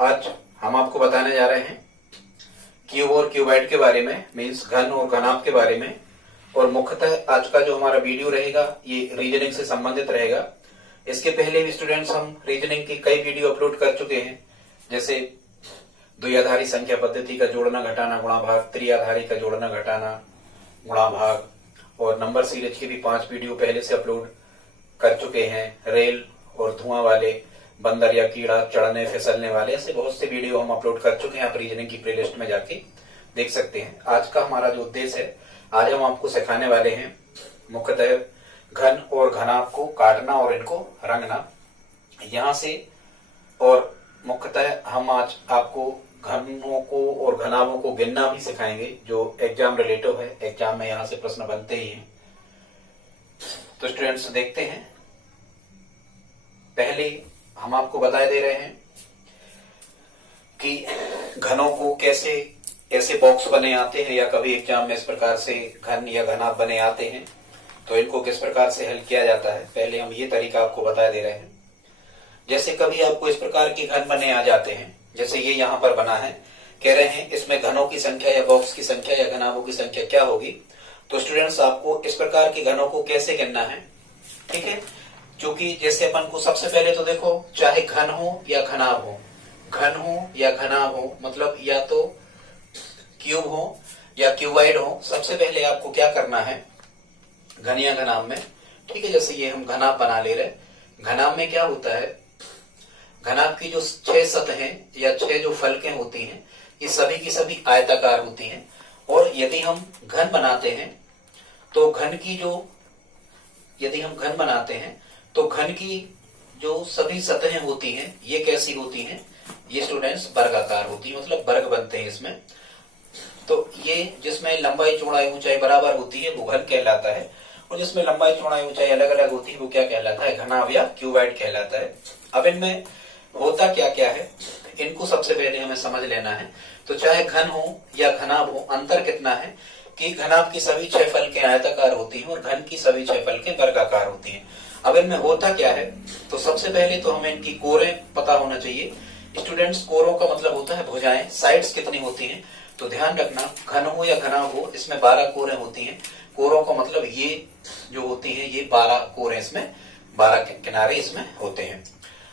आज हम आपको बताने जा रहे हैं क्यूब और क्यूबाइड के बारे में, मीन्स घन और घनाभ के बारे में। और मुख्यतः आज का जो हमारा वीडियो रहेगा ये रीजनिंग से संबंधित रहेगा। इसके पहले भी स्टूडेंट्स हम रीजनिंग की कई वीडियो अपलोड कर चुके हैं, जैसे द्विआधारी संख्या पद्धति का जोड़ना घटाना गुणा भाग, त्रिआधारी का जोड़ना घटाना गुणा भाग, और नंबर सीरीज की भी 5 वीडियो पहले से अपलोड कर चुके हैं। रेल और धुआं वाले, बंदर या कीड़ा, चढ़ने फिसलने वाले, ऐसे बहुत से वीडियो हम अपलोड कर चुके हैं। आप रीजनिंग की प्लेलिस्ट में जाके देख सकते हैं। आज का हमारा जो उद्देश्य है, आज हम आपको सिखाने वाले हैं मुख्यतः घन और घनाभ को काटना और इनको रंगना। यहाँ से और मुख्यतः हम आज आपको घनों को और घनाभों को गिनना भी सिखाएंगे, जो एग्जाम रिलेटिव है। एग्जाम में यहाँ से प्रश्न बनते ही हैं। तो स्टूडेंट्स देखते हैं, पहले हम आपको बता दे रहे हैं कि घनों को कैसे ऐसे बॉक्स बने आते हैं, या कभी एग्जाम में इस प्रकार से घन या घनाभ बने आते हैं, तो इनको किस प्रकार से हल किया जाता है। पहले हम ये तरीका आपको बता दे रहे हैं। जैसे कभी आपको इस प्रकार के घन बने आ जाते हैं, जैसे ये यहाँ पर बना है, कह रहे हैं इसमें घनों की संख्या या बॉक्स की संख्या या घनाभों की संख्या क्या होगी। तो स्टूडेंट्स आपको इस प्रकार के घनों को कैसे गिनना है, ठीक है। क्योंकि जैसे अपन को सबसे पहले तो देखो, चाहे घन हो या घनाभ हो, घन हो या घनाभ हो, मतलब या तो क्यूब हो या क्यूबाइड हो, सबसे पहले आपको क्या करना है घन या घनाभ में, ठीक है। जैसे ये हम घनाभ बना ले रहे, घनाभ में क्या होता है, घनाभ की जो 6 सतहें या 6 जो फलकें होती हैं, ये सभी की सभी आयताकार होती हैं। और यदि हम घन बनाते हैं तो घन की जो, यदि हम घन बनाते हैं तो घन की जो सभी सतहें होती हैं ये कैसी होती हैं, ये स्टूडेंट्स वर्गाकार होती है, मतलब वर्ग बनते हैं इसमें। तो ये जिसमें लंबाई चौड़ाई ऊंचाई बराबर होती है वो घन कहलाता है, और जिसमें लंबाई चौड़ाई ऊंचाई अलग अलग होती है वो क्या कहलाता है, घनाभ या क्यूबाइड कहलाता है। अब इनमें होता क्या क्या है, इनको सबसे पहले हमें समझ लेना है। तो चाहे घन हो या घनाभ हो, अंतर कितना है कि घनाभ की सभी 6 फलकें आयताकार होती हैं और घन की सभी 6 फलकें वर्गाकार होती हैं। अब इनमें होता क्या है, तो सबसे पहले तो हमें इनकी कोरें पता होना चाहिए। स्टूडेंट्स, कोरों का मतलब होता है भुजाएं, साइड्स कितनी होती हैं। तो ध्यान रखना, घन हो या घनाभ हो, इसमें 12 कोरें होती हैं। कोरों का मतलब ये जो होती है, ये 12 कोरें, इसमें 12 किनारे इसमें होते हैं।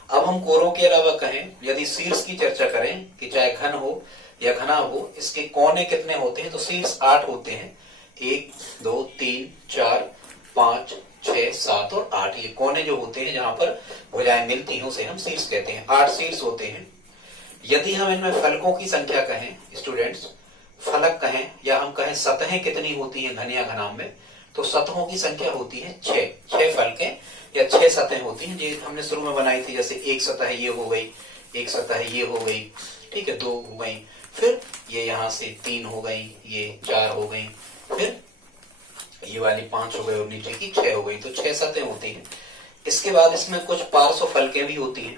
अब हम कोरों के अलावा कहें, यदि शीर्ष की चर्चा करें कि चाहे घन हो या घनाभ हो, इसके कोने कितने होते हैं, तो शीर्ष 8 होते हैं। 1 2 3 4 5 6 7 और 8, ये कोने जो होते हैं जहां पर भुजाएं मिलती हैं उसे हम शीर्ष कहते हैं। 8 शीर्ष होते हैं। यदि हम इनमें फलकों की संख्या कहें, स्टूडेंट्स फलक कहें, या हम कहें सतहें कितनी होती हैं घन या घनाभ में, तो सतहों की संख्या होती है 6 फलकें या 6 सतहें होती हैं, जो हमने शुरू में बनाई थी। जैसे एक सतह ये हो गई, एक सतह ये हो गई, ठीक है, 2 हो गई, फिर ये यहाँ से 3 हो गई, ये 4 हो गई, फिर ये वाली 5 हो गई और नीचे की 6 हो गई। तो 6 सतहें होती हैं। इसके बाद इसमें कुछ पार्श्व फलकें भी होती हैं।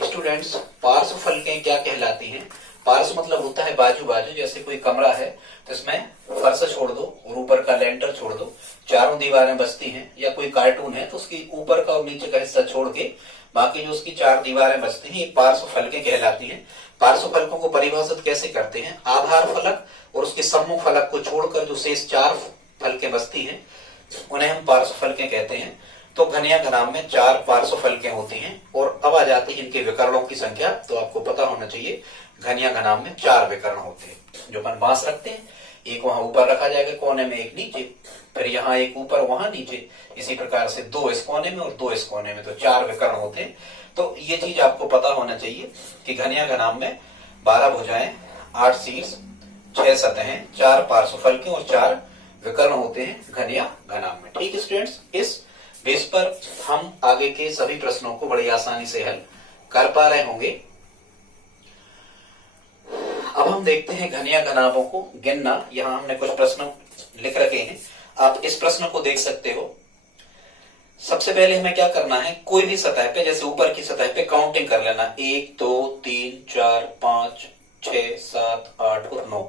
स्टूडेंट्स, पार्श्व फलकें क्या कहलाती हैं, पार्श्व मतलब होता है बाजू बाजू। जैसे कोई कमरा है तो इसमें फर्श छोड़ दो और ऊपर का लेंटर छोड़ दो, चारों दीवारें बचती हैं। या कोई कार्टून है तो उसकी ऊपर का और नीचे का हिस्सा छोड़ के बाकी जो उसकी 4 दीवारें बचती हैं, ये पार्श्व फलकें कहलाती हैं। पार्श्व फलकों को परिभाषित कैसे करते हैं, आधार फलक और उसके सम्मुख फलक को छोड़कर जो शेष 4 फलकें बचती हैं उन्हें हम पार्श्व फलकें कहते हैं। तो घन या घनाभ में 4 पार्श्व फलकें होती हैं। और अब आ जाती है इनके विकर्णों की संख्या। तो आपको पता होना चाहिए घन या घनाभ में 4 विकर्ण होते हैं। जो अपन बांस रखते हैं, एक वहां ऊपर रखा जाएगा कोने में, एक नीचे, फिर यहाँ एक ऊपर वहां नीचे, इसी प्रकार से 2 इस कोने में और 2 इस कोने में, तो 4 विकर्ण होते हैं। तो ये चीज आपको पता होना चाहिए कि घन या घनाभ में 12 भुजाएं, 8 शीर्ष, 6 सतहें, 4 पार्श्व फलकें और 4 विकर्ण होते हैं घन या घनाभ में। ठीक है स्टूडेंट्स, इस बेस पर हम आगे के सभी प्रश्नों को बड़ी आसानी से हल कर पा रहे होंगे। अब हम देखते हैं घन या घनाभों को गिनना। यहाँ हमने कुछ प्रश्न लिख रखे हैं, आप इस प्रश्न को देख सकते हो। सबसे पहले हमें क्या करना है, कोई भी सतह पे, जैसे ऊपर की सतह पे काउंटिंग कर लेना, 1 2 3 4 5 6 7 8 और 9।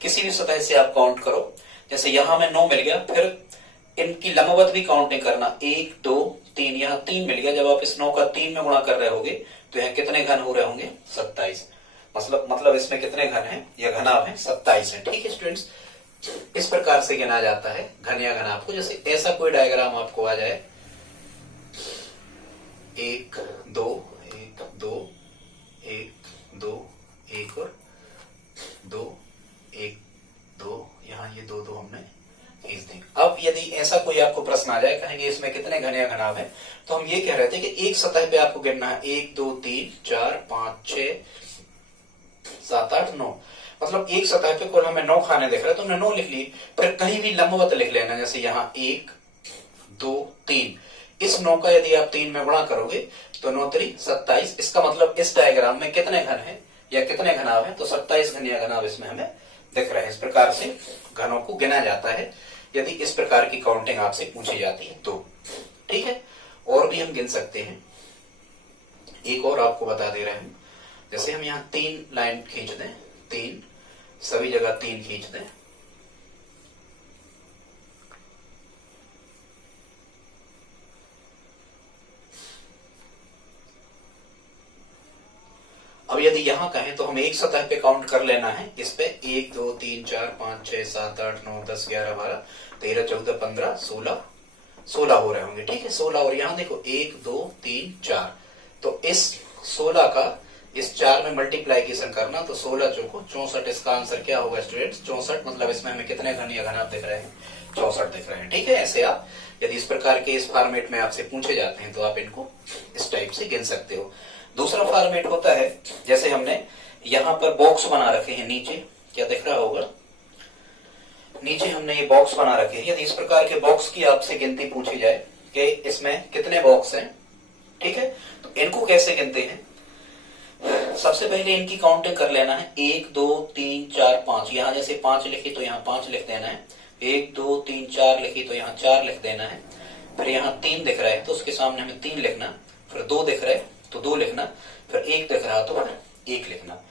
किसी भी सतह से आप काउंट करो। जैसे यहां हमें 9 मिल गया, फिर इनकी लंबवत भी काउंटिंग करना, 1 2 3, यहाँ 3 मिल गया। जब आप इस 9 का 3 में गुणा कर रहे होगे तो यहाँ कितने घन हो रहे होंगे? 27। मतलब इसमें कितने घन हैं या घनाभ हैं? 27 है। ठीक है स्टूडेंट्स, इस प्रकार से गिना जाता है घन या घनाभ को। जैसे ऐसा कोई डायग्राम आपको आ जाए, 1 2 1 2 1 2 1 और 2 1 2, यहाँ ये 2 2 हमने खींच दें। अब यदि ऐसा कोई आपको प्रश्न आ जाए, कहेंगे इसमें कितने घन या घनाभ है, तो हम ये कह रहे थे कि एक सतह पे आपको गिनना है 1 2 3 4 5 6 7 8 9। मतलब एक सतह पे कुल हमें 9 खाने दिख रहे हैं तो हमने 9 लिख लिए। फिर कहीं भी लंबवत लिख लेना, जैसे यहाँ 1 2 3, इस 9 का यदि आप 3 में गुणा करोगे तो 9 3 27। इसका मतलब इस डायग्राम में कितने घन है या कितने घनाभ है? तो 27 घन या घनाभ इसमें हमें दिख रहे हैं। इस प्रकार से घनों को गिना जाता है यदि इस प्रकार की काउंटिंग आपसे पूछी जाती है तो। ठीक है, और भी हम गिन सकते हैं। एक और आपको बता दे रहे हैं, जैसे हम यहाँ 3 लाइन खींच दें, 3 सभी जगह 3 खींच दें। अब यदि यहां कहें तो हम एक सतह पे काउंट कर लेना है। इस पे 1 2 3 4 5 6 7 8 9 10 11 12 13 14 15 16 हो रहे होंगे। ठीक है, 16। और यहाँ देखो 1 2 3 4, तो इस 16 का इस 4 में मल्टीप्लाइकेशन करना, तो 16 चौको 64। इसका आंसर क्या होगा स्टूडेंट्स? 64। मतलब इसमें हमें कितने घन या घनाभ दिख रहे हैं? 64 दिख रहे हैं। ठीक है, ऐसे आप यदि इस प्रकार के इस फॉर्मेट में आपसे पूछे जाते हैं तो आप इनको इस टाइप से गिन सकते हो। दूसरा फॉर्मेट होता है, जैसे हमने यहाँ पर बॉक्स बना रखे हैं, नीचे क्या दिख रहा होगा? नीचे हमने ये बॉक्स बना रखे हैं। यदि इस प्रकार के बॉक्स की आपसे गिनती पूछी जाए कि इसमें कितने बॉक्स हैं, ठीक है, तो इनको कैसे गिनते हैं? सबसे पहले इनकी काउंटिंग कर लेना है। 1 2 3 4 5, यहाँ जैसे 5 लिखी तो यहाँ 5 लिख देना है। 1 2 3 4 लिखी तो यहाँ 4 लिख देना है। फिर यहाँ 3 दिख रहा है तो उसके सामने हमें 3 लिखना। फिर 2 दिख रहा है तो 2 लिखना। फिर 1 दिख रहा तो फिर 1 लिखना।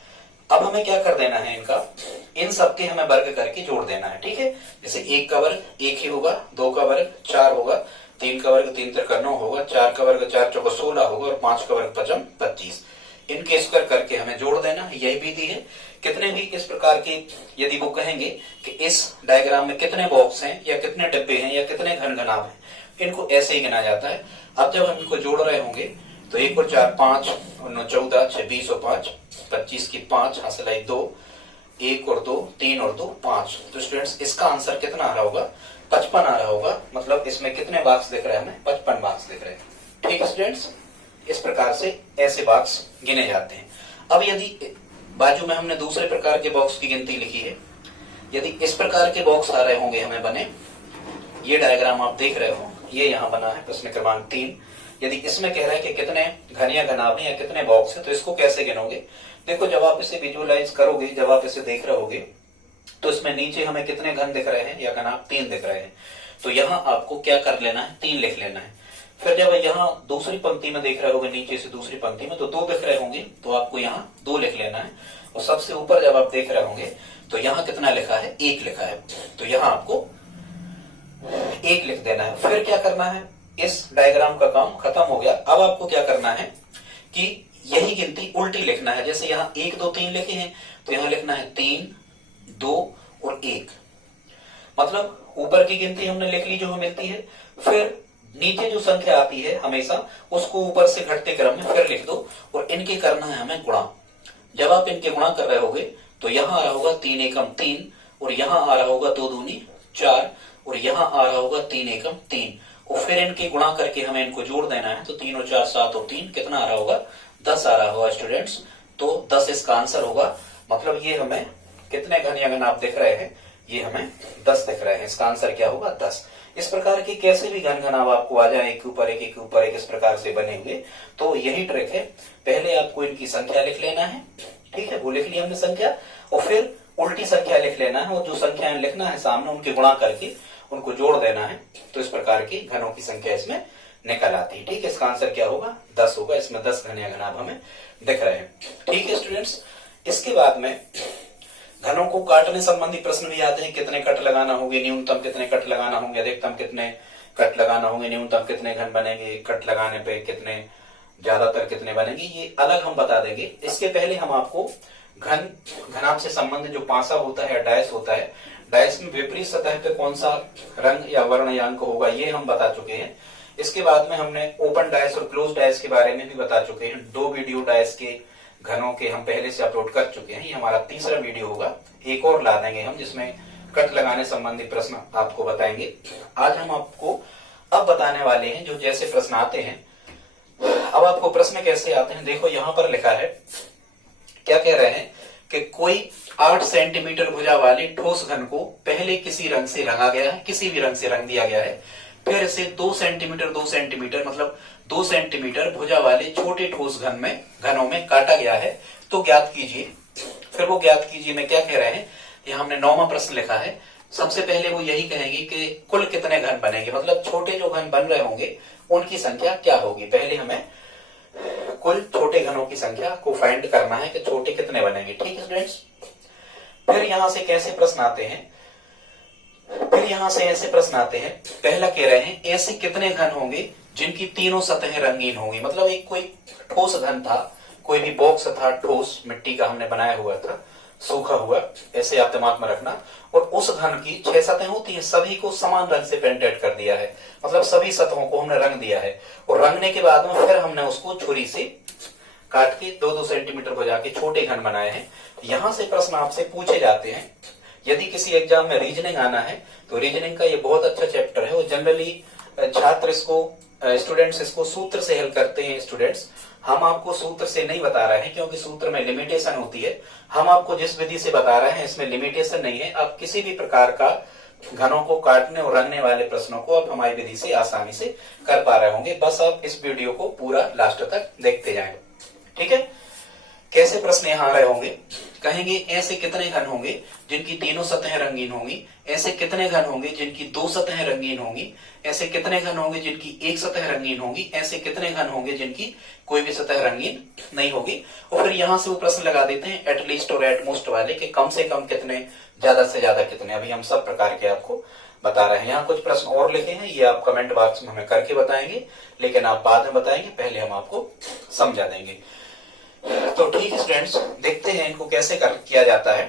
अब हमें क्या कर देना है, इनका इन सबके हमें वर्ग करके जोड़ देना है। ठीक है, जैसे 1 का वर्ग 1 ही होगा, 2 का वर्ग 4 होगा, 3 का वर्ग 3 3 9 होगा, 4 का वर्ग 4 चौको 16 होगा और 5 का वर्ग 5 25। इनके स्क्वायर करके हमें जोड़ देना है। यही विधि है। कितने भी इस प्रकार के यदि वो कहेंगे कि इस डायग्राम में कितने बॉक्स हैं या कितने डिब्बे हैं या कितने घन घनाभ हैं, इनको ऐसे ही गिना जाता है। अब जब हम इनको जोड़ रहे होंगे तो 1 और 4 5 और 9 14 6 20 और 5 25 की 5 हासिल आई 2, 1 और 2 3 और 2 5। तो स्टूडेंट्स इसका आंसर कितना आ रहा होगा? 55 आ रहा होगा। मतलब इसमें कितने बॉक्स दिख रहे हैं हमें? 55 बॉक्स दिख रहे हैं। ठीक है स्टूडेंट्स, इस प्रकार से ऐसे बॉक्स गिने जाते हैं। अब यदि बाजू में हमने दूसरे प्रकार के बॉक्स की गिनती लिखी है, यदि इस प्रकार के बॉक्स आ रहे होंगे हमें बने, ये डायग्राम आप देख रहे हो, ये यहाँ बना है प्रश्न क्रमांक 3। यदि इसमें कह रहा है कि कितने घन या घनाभ हैं या कितने बॉक्स है, तो इसको कैसे गिनोगे? देखो, जब आप इसे विजुअलाइज करोगे, जब आप इसे देख रहे होगे, तो इसमें नीचे हमें कितने घन दिख रहे हैं या घनाभ? 3 दिख रहे हैं। तो यहाँ आपको क्या कर लेना है? 3 लिख लेना है। फिर जब यहाँ दूसरी पंक्ति में देख रहे होगे, नीचे से दूसरी पंक्ति में, तो 2 दिख रहे होंगे, तो आपको यहाँ 2 लिख लेना है। और सबसे ऊपर जब आप देख रहे होंगे तो यहाँ कितना लिखा है? 1 लिखा है, तो यहाँ आपको 1 लिख देना है। फिर क्या करना है? इस डायग्राम का काम खत्म हो गया। अब आपको क्या करना है कि यही गिनती उल्टी लिखना है। जैसे यहाँ 1 2 3 लिखे हैं, तो यहाँ लिखना है 3 2 और 1। मतलब ऊपर की गिनती हमने लिख ली जो हमें मिलती है, फिर नीचे जो संख्या आती है हमेशा उसको ऊपर से घटते क्रम में फिर लिख दो और इनके करना है हमें गुणा। जब आप इनके गुणा कर रहे होगे तो यहाँ आ रहा होगा 3 एकम 3 और यहाँ आ रहा होगा 2 दूनी 4 और यहाँ आ रहा होगा 3 एकम 3 और फिर इनके गुणा करके हमें इनको जोड़ देना है। तो 3 और 4 7 और 3 कितना आ रहा होगा? 10 आ रहा होगा स्टूडेंट्स। तो 10 इसका आंसर होगा। मतलब ये हमें कितने घन या घनाभ दिख रहे हैं? ये हमें 10 दिख रहे हैं। इसका आंसर क्या होगा? 10। इस प्रकार के कैसे भी घन घनाभ आपको आ जाए, एक के ऊपर एक एक के ऊपर एक, इस प्रकार से बने हुए, तो यही ट्रिक है। पहले आपको इनकी संख्या लिख लेना है, ठीक है, वो लिख ली हमने संख्या, और फिर उल्टी संख्या लिख लेना है और जो संख्याएं लिखना है सामने उनके गुणा करके उनको जोड़ देना है। तो इस प्रकार की घनों की संख्या इसमें निकल आती है। ठीक है, इसका आंसर क्या होगा? 10 होगा। इसमें 10 घन या घनाभ हमें दिख रहे हैं। ठीक है स्टूडेंट्स, इसके बाद में घनों को काटने संबंधी प्रश्न भी आते हैं, कितने कट लगाना होंगे, न्यूनतम कितने कट लगाना होंगे, अधिकतम कितने कट लगाना होंगे, न्यूनतम कितने घन बनेंगे, कट लगाने पे कितने, ज्यादातर कितने बनेंगे, ये अलग हम बता देंगे। इसके पहले हम आपको घनाभ से संबंधित जो पासा होता है, डायस होता है, डायस में विपरीत सतह पे कौन सा रंग या वर्ण या अंक होगा, ये हम बता चुके हैं। इसके बाद में हमने ओपन डायस और क्लोज डायस के बारे में भी बता चुके हैं। 2 वीडियो डायस के घनों के हम पहले से अपलोड कर चुके हैं, ये हमारा तीसरा वीडियो होगा। एक और ला देंगे हम जिसमें कट लगाने संबंधी प्रश्न आपको बताएंगे। आज हम आपको अब बताने वाले हैं जो जैसे प्रश्न आते हैं। अब आपको प्रश्न कैसे आते हैं, देखो यहाँ पर लिखा है, क्या कह रहे हैं कि कोई 8 सेंटीमीटर भुजा वाले ठोस घन को पहले किसी रंग से रंगा गया है, किसी भी रंग से रंग दिया गया है, फिर इसे 2 सेंटीमीटर मतलब 2 सेंटीमीटर भुजा वाले छोटे ठोस घनों में काटा गया है, तो ज्ञात कीजिए। फिर वो ज्ञात कीजिए में क्या कह रहे हैं, ये हमने 9वां प्रश्न लिखा है। सबसे पहले वो यही कहेंगे कि कुल कितने घन बनेंगे, मतलब छोटे जो घन बन रहे होंगे उनकी संख्या क्या होगी। पहले हमें कुल छोटे घनों की संख्या को फाइंड करना है कि छोटे कितने बनेंगे। ठीक है स्टूडेंट्स। फिर यहां से कैसे प्रश्न आते हैं, फिर यहां से ऐसे प्रश्न आते हैं। पहला कह रहे हैं ऐसे कितने घन होंगे जिनकी तीनों सतहें रंगीन होंगी। मतलब एक कोई ठोस घन था, कोई भी बॉक्स था ठोस, मिट्टी का हमने बनाया हुआ था, सूखा हुआ, ऐसे आप दिमाग में रखना। और उस घन की 6 सतहें होती हैं, सभी को समान रंग से पेंटेड कर दिया है, मतलब सभी सतहों को हमने रंग दिया है। और रंगने के बाद में फिर हमने उसको छुरी से काट के 2-2 सेंटीमीटर को जाके छोटे घन बनाए हैं। यहां से प्रश्न आपसे पूछे जाते हैं। यदि किसी एग्जाम में रीजनिंग आना है तो रीजनिंग का ये बहुत अच्छा चैप्टर है। वो जनरली छात्र इसको, स्टूडेंट्स इसको सूत्र से हल करते हैं। स्टूडेंट्स, हम आपको सूत्र से नहीं बता रहे हैं क्योंकि सूत्र में लिमिटेशन होती है। हम आपको जिस विधि से बता रहे हैं इसमें लिमिटेशन नहीं है। आप किसी भी प्रकार का घनों को काटने और रंगने वाले प्रश्नों को आप हमारी विधि से आसानी से कर पा रहे होंगे। बस आप इस वीडियो को पूरा लास्ट तक देखते जाएं। ठीक है। कैसे प्रश्न यहाँ आ रहे होंगे, कहेंगे ऐसे कितने घन होंगे जिनकी तीनों सतहें रंगीन होंगी, ऐसे कितने घन होंगे जिनकी 2 सतहें रंगीन होंगी, ऐसे कितने घन होंगे जिनकी 1 सतह रंगीन होगी, ऐसे कितने घन होंगे जिनकी कोई भी सतह रंगीन नहीं होगी। और फिर यहाँ से वो प्रश्न लगा देते हैं एटलीस्ट और एटमोस्ट वाले के कम से कम कितने, ज्यादा से ज्यादा कितने। अभी हम सब प्रकार के आपको बता रहे हैं। यहाँ कुछ प्रश्न और लिखे हैं, ये आप कमेंट बॉक्स में हमें करके बताएंगे, लेकिन आप बाद में बताएंगे, पहले हम आपको समझा देंगे। तो ठीक है स्टूडेंट्स, देखते हैं इनको कैसे किया जाता है।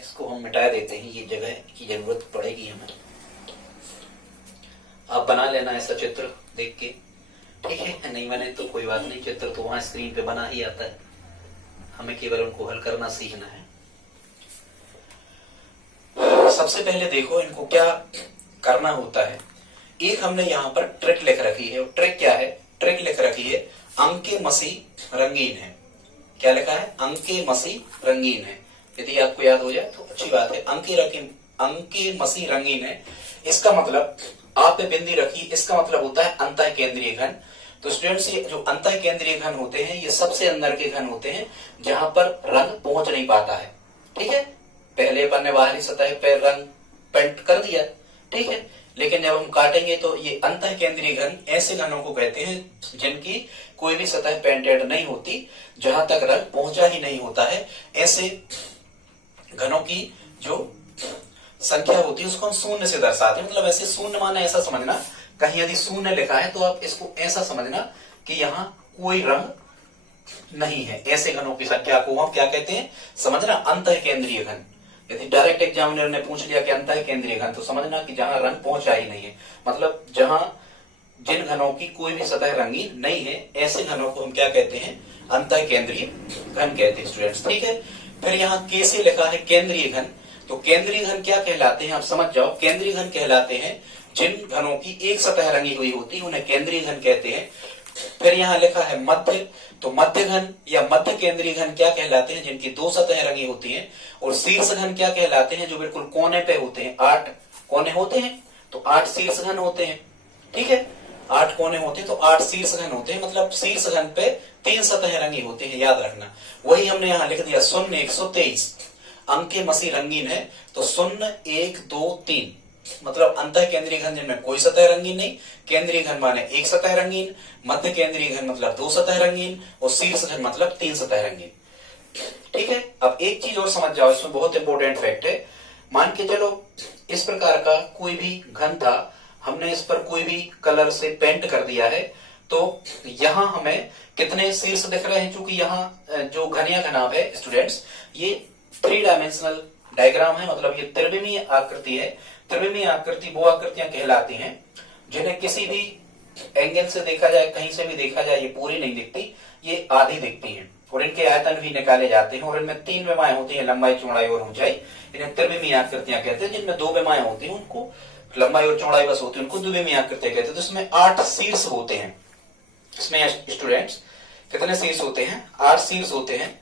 इसको हम मिटा देते हैं, ये जगह की जरूरत पड़ेगी हमें। आप बना लेना ऐसा चित्र देख के, ठीक है। नहीं बने तो कोई बात नहीं, चित्र तो वहां स्क्रीन पे बना ही आता है, हमें केवल उनको हल करना सीखना है। सबसे पहले देखो इनको क्या करना होता है। एक हमने यहाँ पर ट्रिक लिख रखी है। ट्रिक क्या है, ट्रिक लिख रखी है अंके मसी रंगीन है। क्या लिखा है, अंके मसी रंगीन है। यदि आपको याद हो जाए तो अच्छी बात है। अंके मसी रंगीन है, इसका मतलब आप पे बिंदी रखी, इसका मतलब होता है अंतः केंद्रीय घन। तो स्टूडेंट्स, ये जो अंतः केंद्रीय घन होते हैं ये सबसे अंदर के घन होते हैं जहां पर रंग पहुंच नहीं पाता है। ठीक है, पहले अपन ने बाहरी सतह पर रंग पेंट कर दिया, ठीक है, लेकिन जब हम काटेंगे तो ये अंतः केंद्रीय घन ऐसे घनों को कहते हैं जिनकी कोई भी सतह पेंटेड नहीं होती, जहां तक रंग पहुंचा ही नहीं होता है। ऐसे घनों की जो संख्या होती है उसको हम शून्य से दर्शाते हैं। मतलब ऐसे शून्य माना ऐसा समझना, कहीं यदि शून्य लिखा है तो आप इसको ऐसा समझना कि यहाँ कोई रंग नहीं है। ऐसे घनों की संख्या को हम क्या कहते हैं, समझना अंतः केंद्रीय घन। यदि डायरेक्ट एग्जामिनर ने पूछ लिया कि अंतः केंद्रीय घन, तो समझना कि जहां रंग पहुंचा ही नहीं है, मतलब जहां जिन घनों की कोई भी सतह रंगीन नहीं है, ऐसे घनों को हम क्या कहते हैं, अंतः केंद्रीय घन कहते हैं स्टूडेंट्स। ठीक है। फिर यहाँ कैसे लिखा है केंद्रीय घन, तो केंद्रीय घन क्या कहलाते हैं आप समझ जाओ। केंद्रीय घन कहलाते हैं जिन घनों की एक सतह रंगी हुई होती है, उन्हें केंद्रीय घन कहते हैं। फिर यहाँ लिखा है मध्य, तो मध्य घन या मध्य केंद्रीय घन क्या कहलाते हैं, जिनकी 2 सतहें रंगी होती हैं। और शीर्ष घन क्या कहलाते हैं, जो बिल्कुल कोने पे होते हैं। 8 कोने होते हैं तो 8 शीर्ष घन होते हैं। ठीक है, 8 कोने होते हैं तो 8 शीर्ष घन होते हैं। मतलब शीर्ष घन पे 3 सतहें रंगी होती हैं, याद रखना। वही हमने यहाँ लिख दिया 0 123। अंके मसी रंगीन है तो 0 1 2 3, मतलब अंतः केंद्रीय घन जिनमें कोई सतह रंगीन नहीं, केंद्रीय घन माने एक सतह रंगीन, मध्य केंद्रीय घन मतलब दो सतह रंगीन, और शीर्ष घन मतलब तीन सतह रंगीन। ठीक है, अब एक चीज और समझ जाओ, इसमें बहुत इंपॉर्टेंट फैक्ट है। मान के चलो इस प्रकार का कोई भी घन था, हमने इस पर कोई भी कलर से पेंट कर दिया है, तो यहाँ हमें कितने शीर्ष दिख रहे हैं? चूंकि यहाँ जो घन या घनाभ है स्टूडेंट्स, ये 3 डायमेंशनल डायग्राम है, मतलब ये त्रिविमीय आकृति है। त्रिविमीय आकृति वो आकृतियां कहलाती हैं जिन्हें किसी भी एंगल से देखा जाए, कहीं से भी देखा जाए, ये पूरी नहीं दिखती, ये आधी दिखती हैं, और इनके आयतन भी निकाले जाते हैं, और इनमें 3 विमाएं होती हैं, लंबाई, चौड़ाई और ऊंचाई। इन्हें त्रिविमीय आकृतियां कहते हैं। जिनमें 2 विमाएं होती हैं उनको लंबाई और चौड़ाई बस होती है, उनको द्विविमीय आकृतियां कहते हैं। तो इसमें 8 शीर्ष होते हैं। इसमें स्टूडेंट्स कितने शीर्ष होते हैं? 8 शीर्ष होते हैं।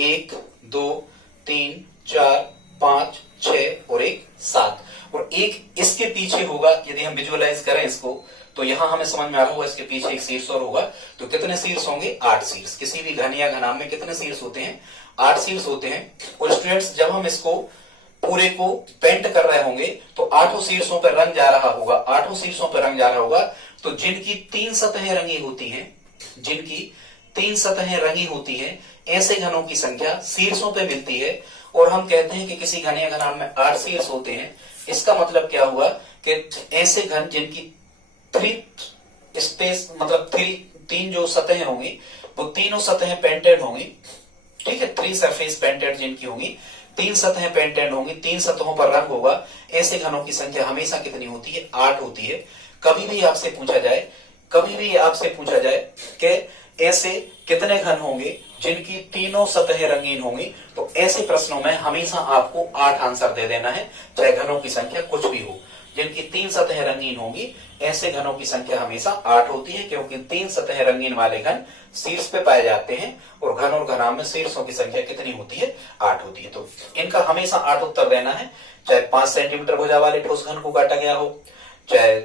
1 2 3 4 5 6 और एक 7, और एक इसके पीछे होगा। यदि हम विजुअलाइज करें इसको, तो यहां हमें समझ में आ रहा होगा इसके पीछे एक शीर्ष और होगा। तो कितने शीर्ष होंगे? 8 शीर्ष। किसी भी घन या घनाभ में कितने शीर्ष होते हैं? 8 शीर्ष होते हैं। और स्टूडेंट्स जब हम इसको पूरे को पेंट कर रहे होंगे तो 8 शीर्षों पर रंग जा रहा होगा, 8 शीर्षों पर रंग जा रहा होगा। तो जिनकी 3 सतहें रंगी होती हैं, जिनकी 3 सतहें रंगी होती हैं, ऐसे घनों की संख्या शीर्षों पे मिलती है। और हम कहते हैं कि किसी घन या घनाभ में 8 शीर्ष होते हैं। इसका मतलब क्या हुआ कि ऐसे घन जिनकी 3 स्पेस मतलब 3 जो सतहें होंगी, वो तीनों सतहें पेंटेड होंगी। ठीक है, 3 सरफेस पेंटेड जिनकी होंगी, 3 सतहें पेंटेड होंगी, 3 सतहों पर रंग होगा। ऐसे घनों की संख्या हमेशा कितनी होती है? 8 होती है। कभी भी आपसे पूछा जाए कि ऐसे कितने घन होंगे जिनकी तीनों सतहें रंगीन होंगी, तो ऐसे प्रश्नों में हमेशा आपको 8 आंसर दे देना है, चाहे घनों की संख्या कुछ भी हो। जिनकी 3 सतहें रंगीन होंगी, ऐसे घनों की संख्या हमेशा 8 होती है, क्योंकि 3 सतहें रंगीन वाले घन शीर्ष पे पाए जाते हैं, और घन और घनाभ में शीर्षों की संख्या कितनी होती है? 8 होती है। तो इनका हमेशा 8 उत्तर देना है, चाहे 5 सेंटीमीटर भुजा वाले ठोस घन को काटा गया हो, चाहे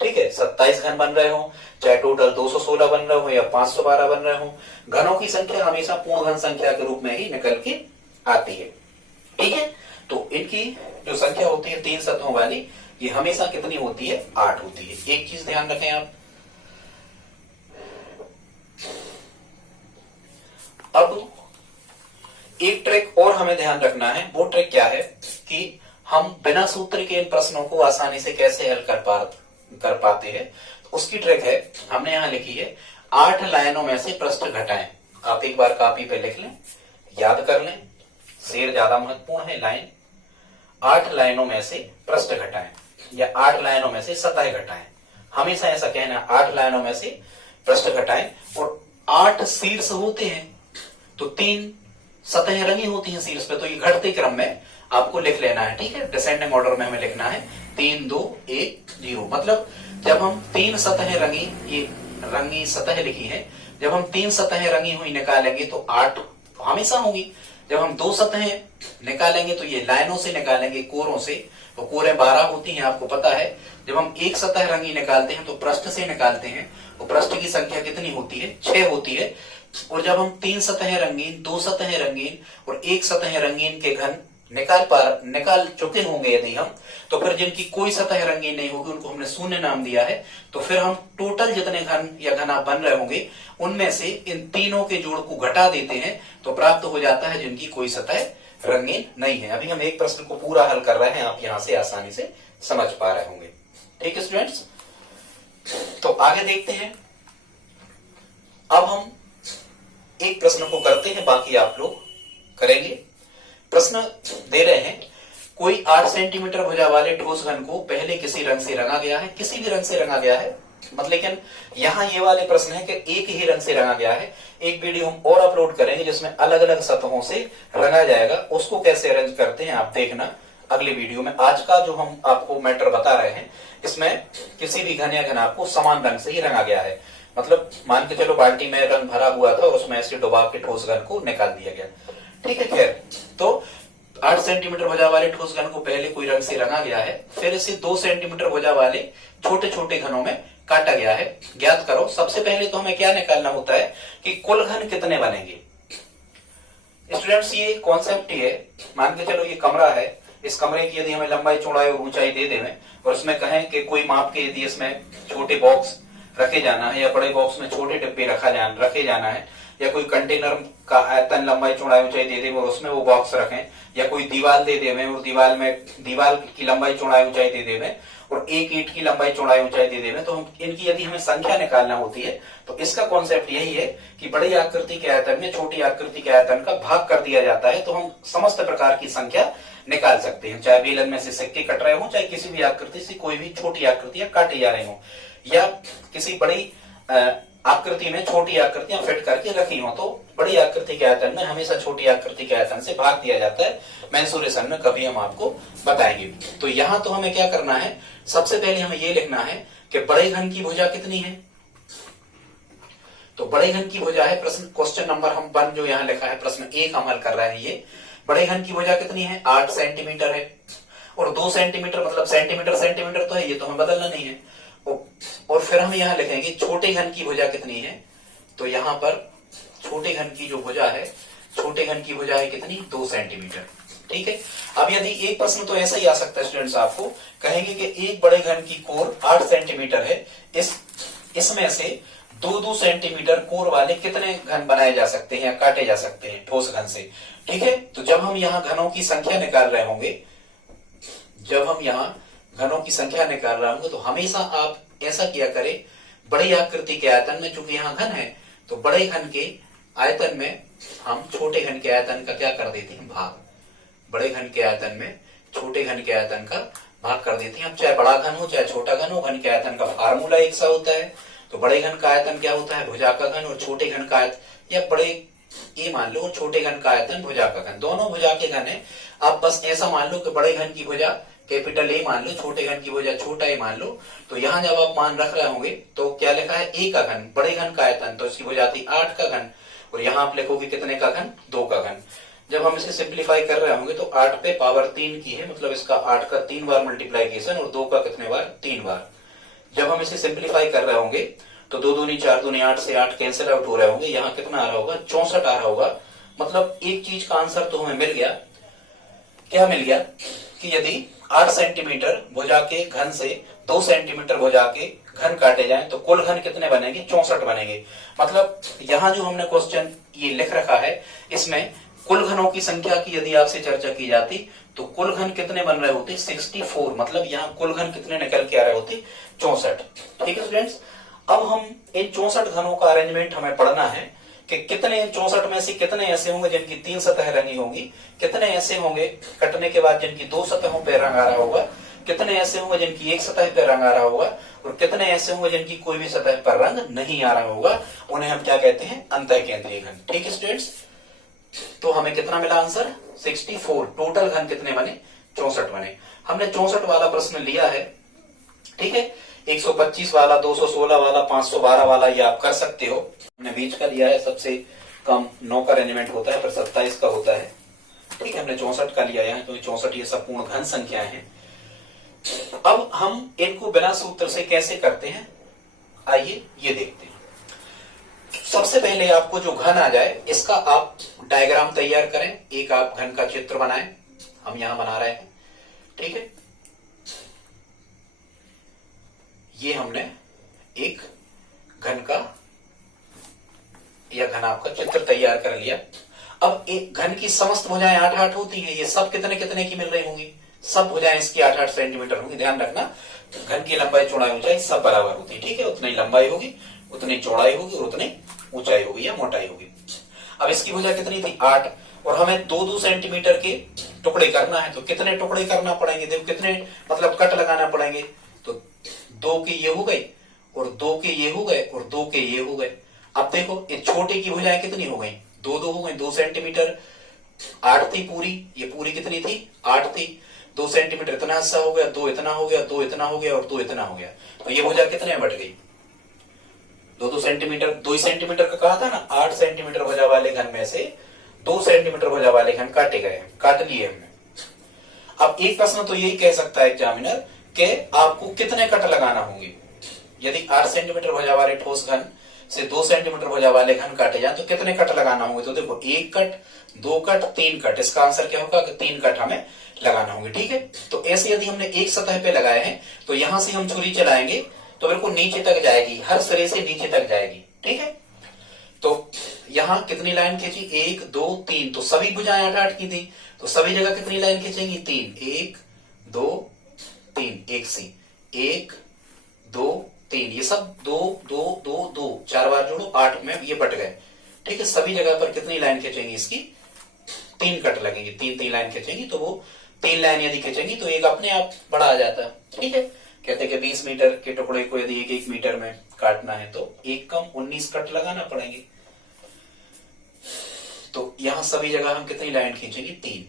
ठीक है 27 घन बन रहे हो, चाहे टोटल 216 बन रहे हो या 512 बन रहे हो। घनों की संख्या हमेशा पूर्ण घन संख्या के रूप में ही निकल के आती है। ठीक है, तो इनकी जो संख्या होती है 3 सतहों वाली, ये हमेशा कितनी होती है? 8 होती है। एक चीज ध्यान रखें आप, अब एक ट्रिक और हमें ध्यान रखना है। वो ट्रिक क्या है कि हम बिना सूत्र के इन प्रश्नों को आसानी से कैसे हल कर पाते हैं। तो उसकी ट्रिक है, हमने यहां लिखी है 8 लाइनों में से प्रश्न घटाएं। आप एक बार कॉपी पे लिख लें, याद कर लें, शेर ज्यादा महत्वपूर्ण है। लाइन 8 लाइनों में से प्रश्न घटाएं, या 8 लाइनों में से सतह घटाएं। हमेशा ऐसा कहना, 8 लाइनों में से प्रश्न घटाएं। और 8 शीर्ष होते हैं, तो 3 सतहें रंगी होती हैं शीर्ष पे, तो ये घटते क्रम में आपको लिख लेना है। ठीक है, डिसेंडिंग ऑर्डर में हमें लिखना है 3 2 1 0। मतलब जब हम 3 सतहें रंगी, ये रंगी सतह लिखी है, जब हम 3 सतहें रंगी हुई निकालेंगे तो 8 हमेशा होंगी। जब हम 2 सतहें निकालेंगे तो ये लाइनों से निकालेंगे, कोरों से, तो कोरें 12 होती हैं, आपको पता है। जब हम एक सतह रंगी निकालते हैं तो पृष्ठ से निकालते हैं, तो पृष्ठ की संख्या कितनी होती है? 6 होती है। और जब हम 3 सतहें रंगीन, 2 सतहें रंगीन और एक सतह रंगीन के घन निकाल चुके होंगे यदि हम, तो फिर जिनकी कोई सतह रंगीन नहीं होगी उनको हमने शून्य नाम दिया है। तो फिर हम टोटल जितने घन या घना बन रहे होंगे उनमें से इन तीनों के जोड़ को घटा देते हैं, तो प्राप्त हो जाता है जिनकी कोई सतह रंगीन नहीं है। अभी हम एक प्रश्न को पूरा हल कर रहे हैं, आप यहां से आसानी से समझ पा रहे होंगे। ठीक है स्टूडेंट्स, तो आगे देखते हैं। अब हम एक प्रश्न को करते हैं, बाकी आप लोग करेंगे। प्रश्न दे रहे हैं, कोई 8 सेंटीमीटर भुजा वाले ठोस घन को पहले किसी रंग से रंगा गया है, किसी भी रंग से रंगा गया है। मतलब लेकिन यहाँ ये वाले प्रश्न है कि एक ही रंग से रंगा गया है। एक वीडियो हम और अपलोड करेंगे जिसमें अलग अलग सतहों से रंगा जाएगा, उसको कैसे अरेंज करते हैं आप देखना अगले वीडियो में। आज का जो हम आपको मैटर बता रहे हैं, इसमें किसी भी घन या घनाभ को समान रंग से ही रंगा गया है। मतलब मान के चलो बाल्टी में रंग भरा हुआ था और उसमें ऐसे डुबा के ठोस घन को निकाल दिया गया। ठीक है, खैर, तो 8 सेंटीमीटर भुजा वाले ठोस घन को पहले कोई रंग से रंगा गया है, फिर इसे 2 सेंटीमीटर भुजा वाले छोटे छोटे घनों में काटा गया है। ज्ञात करो। सबसे पहले तो हमें क्या निकालना होता है कि कुल घन कितने बनेंगे। स्टूडेंट्स, ये कॉन्सेप्ट ही है। मान के चलो ये कमरा है, इस कमरे की यदि हमें लंबाई चौड़ाई और ऊंचाई दे दें और उसमें कहें कि कोई माप के यदि इसमें छोटे बॉक्स रखे जाना है या बड़े बॉक्स में छोटे डिब्बे रखे जाना है या कोई कंटेनर का आयतन लंबाई चौड़ाई ऊंचाई दे दें और उसमें वो बॉक्स रखें या कोई दीवार दे दें और दीवार की लंबाई चौड़ाई ऊंचाई दे दें और एक ईंट की लंबाई चौड़ाई ऊंचाई दे दें तो हम इनकी यदि हमें संख्या निकालना होती है तो इसका कॉन्सेप्ट यही है कि बड़ी आकृति के आयतन में छोटी आकृति के आयतन का भाग कर दिया जाता है तो हम समस्त प्रकार की संख्या निकाल सकते हैं, चाहे बेलन में से सिक्के कट रहे हो, चाहे किसी भी आकृति से कोई भी छोटी आकृतियां काटी जा रही हो या किसी बड़ी आकृति में छोटी आकृतियां फिट करके रखी हो तो बड़ी आकृति के आयतन में हमेशा छोटी आकृति के आयतन से भाग दिया जाता है। मेंसुरेशन में कभी हम आपको बताएंगे। तो यहाँ तो हमें क्या करना है, सबसे पहले हमें ये लिखना है कि बड़े घन की भुजा कितनी है। तो बड़े घन की भुजा है प्रश्न क्वेश्चन नंबर हम 1 जो यहाँ लिखा है प्रश्न 1 हम हल कर रहे हैं। ये बड़े घन की भुजा कितनी है, 8 सेंटीमीटर है और 2 सेंटीमीटर मतलब सेंटीमीटर तो है, ये तो हमें बदलना नहीं है। और फिर हम यहाँ लिखेंगे छोटे घन की भुजा कितनी है। तो यहाँ पर छोटे घन की जो भुजा है, छोटे घन की भुजा है कितनी, 2 सेंटीमीटर। ठीक है। अब यदि एक प्रश्न तो ऐसा ही आ सकता है स्टूडेंट्स, आपको कहेंगे कि एक बड़े घन की कोर 8 सेंटीमीटर है, इसमें से 2-2 सेंटीमीटर कोर वाले कितने घन बनाए जा सकते हैं या काटे जा सकते हैं ठोस घन से। ठीक है। तो जब हम यहाँ घनों की संख्या निकाल रहे होंगे, तो हमेशा आप ऐसा किया करें, बड़ी आकृति के आयतन में चूंकि यहाँ घन है तो बड़े घन के आयतन में हम छोटे घन के आयतन का क्या कर देते हैं, भाग। बड़े घन के आयतन में छोटे घन के आयतन का भाग कर देते हैं। अब चाहे बड़ा घन हो चाहे छोटा घन हो, घन के आयतन का फार्मूला एक सा होता है। तो बड़े घन का आयतन क्या होता है, भुजा का घन, और छोटे घन का आयतन या बड़े ये मान लो छोटे घन का आयतन भुजा का घन, दोनों भुजा के घन है। आप बस ऐसा मान लो कि बड़े घन की भुजा कैपिटल ए मान लो, छोटे घन की भुजा छोटा ए मान लो। तो यहाँ जब आप मान रख रहे होंगे तो क्या लिखा है, ए का घन, बड़े घन का आयतन, तो इसकी भुजा आती 8 का घन और यहाँ आप लिखोगे कितने का घन, 2 का घन। जब हम इसे सिंप्लीफाई कर रहे होंगे तो 8 पे पावर 3 की है, मतलब इसका 8 का 3 बार मल्टीप्लाइकेशन और 2 का कितने बार, 3 बार। जब हम इसे सिंप्लीफाई कर रहे होंगे तो 2 दूनी 4 दूनी 8 से 8 कैंसिल आउट हो रहे होंगे, यहाँ कितना आ रहा होगा, 64 आ रहा होगा। मतलब एक चीज का आंसर तो हमें मिल गया, क्या मिल गया कि यदि 8 सेंटीमीटर भुजा के घन से 2 सेंटीमीटर भुजा के घन काटे जाएं तो कुल घन कितने बनेंगे, 64 बनेंगे। मतलब यहाँ जो हमने क्वेश्चन ये लिख रखा है, इसमें कुल घनों की संख्या की यदि आपसे चर्चा की जाती तो कुल घन कितने बन रहे होते, 64। मतलब यहाँ कुल घन कितने निकल के आ रहे होते, 64। ठीक है स्टूडेंट्स। अब हम इन 64 घनों का अरेंजमेंट हमें पढ़ना है कि कितने 64 में से कितने ऐसे होंगे जिनकी 3 सतह रंगी होंगी, कितने ऐसे होंगे कटने के बाद जिनकी 2 सतहों पर रंग आ रहा होगा, कितने ऐसे होंगे जिनकी 1 सतह पर रंग आ रहा होगा और कितने ऐसे होंगे जिनकी कोई भी सतह पर रंग नहीं आ रहा होगा। उन्हें हम क्या कहते हैं, अंतःकेंद्रीय घन। ठीक है स्टूडेंट्स। तो हमें कितना मिला आंसर, 64। टोटल घन कितने बने, 64 बने। हमने 64 वाला प्रश्न लिया है। ठीक है। 125 वाला, 216 वाला, 512 वाला ये आप कर सकते हो। हमने बीच का लिया है, सबसे कम 9 का अरेंजमेंट होता है, पर 27 का होता है। ठीक है। हमने 64 का लिया है क्योंकि 64 ये सब पूर्ण घन संख्याएं हैं। अब हम इनको बिना सूत्र से कैसे करते हैं, आइए ये देखते हैं। सबसे पहले आपको जो घन आ जाए इसका आप डायग्राम तैयार करें, एक आप घन का चित्र बनाएं। हम यहां बना रहे हैं। ठीक है। ये हमने एक घन का या घन आपका चित्र तैयार कर लिया। अब एक घन की समस्त भुजाएं 8-8 होती हैं, ये सब कितने कितने की मिल रही होंगी, सब भुजाएं इसकी 8-8 सेंटीमीटर होंगी। ध्यान रखना, घन की लंबाई चौड़ाई ऊंचाई सब बराबर होती है। ठीक है। उतनी लंबाई होगी, उतनी चौड़ाई होगी और उतनी ऊंचाई होगी या मोटाई होगी। अब इसकी भुजा कितनी थी, 8, और हमें 2-2 सेंटीमीटर के टुकड़े करना है। तो कितने टुकड़े करना पड़ेंगे, देखो कितने मतलब कट लगाना पड़ेंगे। तो 2 के ये हो गए और 2 के ये हो गए और 2 के ये हो गए। अब देखो ये छोटे की भुजाएं कितनी हो गई, 2-2 हो गई, 2 सेंटीमीटर। 8 थी पूरी, ये पूरी कितनी थी, 8 थी। 2 सेंटीमीटर इतना हिस्सा हो गया, 2 इतना हो गया, 2 इतना हो गया और 2 इतना हो गया। तो ये भुजा कितने में बट गई, 2-2 सेंटीमीटर। 2 सेंटीमीटर का कहा था ना, 8 सेंटीमीटर भुजा वाले घन में से 2 सेंटीमीटर भुजा वाले घन काटे गए, काट लिए हमने। अब एक प्रश्न तो यही कह सकता है एग्जामिनर कि आपको कितने कट लगाना होंगे। यदि 8 सेंटीमीटर भुजा वाले ठोस घन से 2 सेंटीमीटर भुजा वाले घन काटे जाए तो कितने कट लगाना होंगे? तो देखो 1 कट, 2 कट, 3 कट। इसका आंसर क्या होगा कि 3 कट हमें लगाना होंगे। ठीक है, तो ऐसे यदि हमने एक सतह पे लगाए हैं तो यहां से हम छुरी चलाएंगे तो बिल्कुल नीचे तक जाएगी, हर सिरे से नीचे तक जाएगी। ठीक है, तो यहां कितनी लाइन खींची? 1 2 3, तो सभी भुजाएं 8-8 की थी, तो सभी जगह कितनी लाइन खींचेंगी? 3। 1 2 3, एक सी, 1 2 3, ये सब 2 2 2 2, 4 बार जोड़ो, 8 में ये बट गए। ठीक है, सभी जगह पर कितनी लाइन खींचेंगी? इसकी 3 कट लगेंगे, 3 लाइन खींचेंगी, तो वो 3 लाइन यदि खींचेंगी तो एक अपने आप बड़ा आ जाता है। ठीक है, कहते हैं कि 20 मीटर के टुकड़े को यदि 1-1 मीटर में काटना है तो 1 कम 19 कट लगाना पड़ेंगे। तो यहां सभी जगह हम कितनी लाइन खींचेंगे? 3।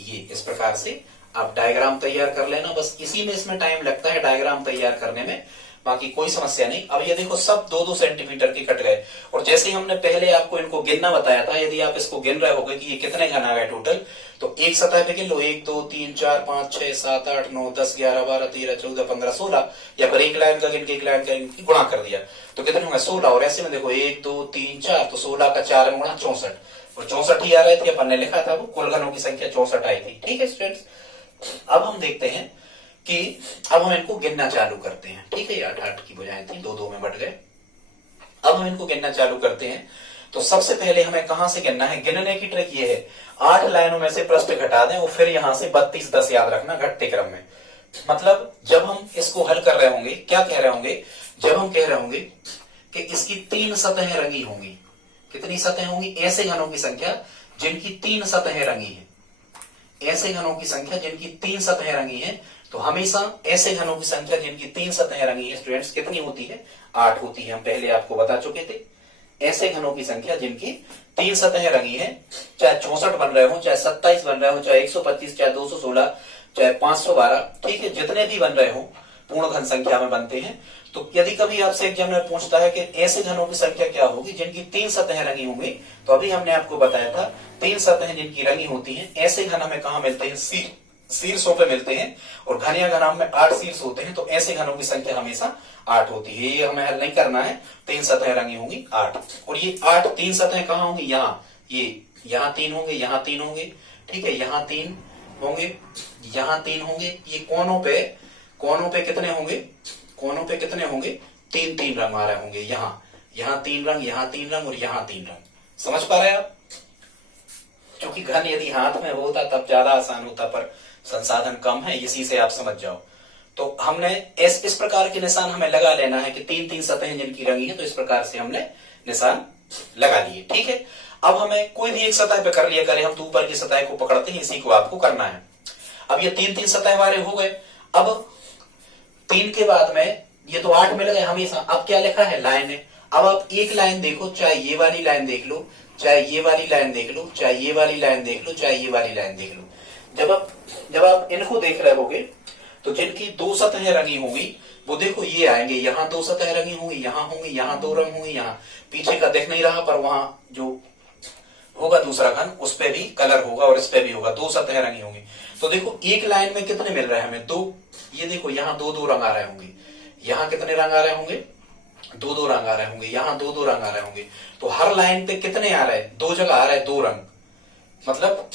ये इस प्रकार से आप डायग्राम तैयार कर लेना, बस इसी में इसमें टाइम लगता है डायग्राम तैयार करने में, बाकी कोई समस्या नहीं। अब ये देखो सब 2-2 सेंटीमीटर के कट गए, और जैसे हमने पहले आपको इनको गिनना बताया था, यदि आप इसको गिन रहे होगे कि ये कितने घन आ गए टोटल, तो एक सतह पे गिन लो, 1 2 3 4 5 6 7 8 9 10 11 12 13 14 15 16, या फिर एक लाइन का गिन के एक लाइन का गुणा कर दिया तो कितने होंगे? 16। और ऐसे में देखो 1 2 3 4, तो 16 का 4 में गुणा 64, और 64 ही आ रहे थे, अपन ने लिखा था वो कुल घनों की संख्या 64 आई थी। ठीक है स्टूडेंट्स, अब हम देखते हैं कि अब हम इनको गिनना चालू करते हैं। ठीक है, 8-8 की भुजाएं थी, 2-2 में बट गए। अब हम इनको गिनना चालू करते हैं, तो सबसे पहले हमें कहां से गिनना है? गिनने की ट्रिक ये है, 8 लाइनों में से पृष्ठ घटा दें और फिर यहां से 32 10 याद रखना घटते क्रम में। मतलब जब हम इसको हल कर रहे होंगे, क्या कह रहे होंगे? जब हम कह रहे होंगे कि इसकी 3 सतहें रंगी होंगी, कितनी सतहें होंगी? ऐसे घनों की संख्या जिनकी 3 सतहें रंगी है, ऐसे घनों की संख्या जिनकी 3 सतहें रंगी हैं, तो हमेशा ऐसे घनों की संख्या जिनकी 3 सतहें रंगी है स्टूडेंट्स कितनी होती है? 8 होती है। हम पहले आपको बता चुके थे, ऐसे घनों की संख्या जिनकी 3 सतहें रंगी हैं, चाहे 64 बन रहे हो, चाहे 27 बन रहे हो, चाहे 125, चाहे 216, चाहे 512, ठीक है, जितने भी बन रहे हो पूर्ण घन संख्या में बनते हैं। तो यदि कभी आपसे एग्जामिनर पूछता है कि ऐसे घनों की संख्या क्या होगी जिनकी 3 सतहें रंगी होंगी, तो अभी हमने आपको बताया था 3 सतहें जिनकी रंगी होती हैं, ऐसे घन हमें कहां मिलते हैं? शीर्षों पे मिलते हैं, और घन या घनाभ में 8 शीर्ष होते हैं, तो ऐसे घनों की संख्या हमेशा 8 होती है। ये हमें हल नहीं करना है, 3 सतहें रंगी होंगी 8, और ये 8 3 सतहें कहां होंगी? यहाँ, ये यहाँ 3 होंगे, यहाँ 3 होंगे, ठीक है, यहाँ 3 होंगे, यहाँ 3 होंगे। ये कोनों पे कितने होंगे? कोनों पे कितने होंगे? 3 रंग आ रहे होंगे, यहाँ 3 रंग, यहाँ 3 रंग, और यहाँ 3 रंग। समझ पा रहे हैं आप? क्योंकि घन यदि हाथ में होता तब ज्यादा आसान होता, पर संसाधन कम है, इसी से आप समझ जाओ। तो हमने इस प्रकार के निशान हमें लगा लेना है कि 3 सतहें जिनकी रंगी है, तो इस प्रकार से हमने निशान लगा लिए। ठीक है, अब हमें कोई भी एक सतह पे कर लिया करें, हम तो ऊपर की सतह को पकड़ते हैं, इसी को आपको करना है। अब ये 3 सतह वाले हो गए। अब 3 के बाद में ये तो 8 मिल गए हमेशा। अब क्या लिखा है? लाइन है। अब आप एक लाइन देखो, चाहे ये वाली लाइन देख लो, चाहे ये वाली लाइन देख लो, चाहे ये वाली लाइन देख लो, चाहे ये वाली लाइन देख लो। जब आप इनको देख रहे होगे तो जिनकी 2 सतहें रंगी होंगी वो देखो ये आएंगे, यहाँ 2 सतहें रंगी होंगी, यहाँ होंगी, यहाँ 2 रंग होंगे, यहाँ पीछे का दिख नहीं रहा, पर वहां जो होगा दूसरा घन उस पे भी कलर होगा और इस पे भी होगा, 2 सतहें रंगी होंगी। तो देखो एक लाइन में कितने मिल रहे हैं हमें? 2। ये देखो यहाँ 2 रंग आ रहे होंगे, यहाँ कितने रंग आ रहे होंगे? 2 रंग आ रहे होंगे, यहाँ 2 रंग आ रहे होंगे। तो हर लाइन पे कितने आ रहे हैं? 2 जगह आ रहे हैं 2 रंग। मतलब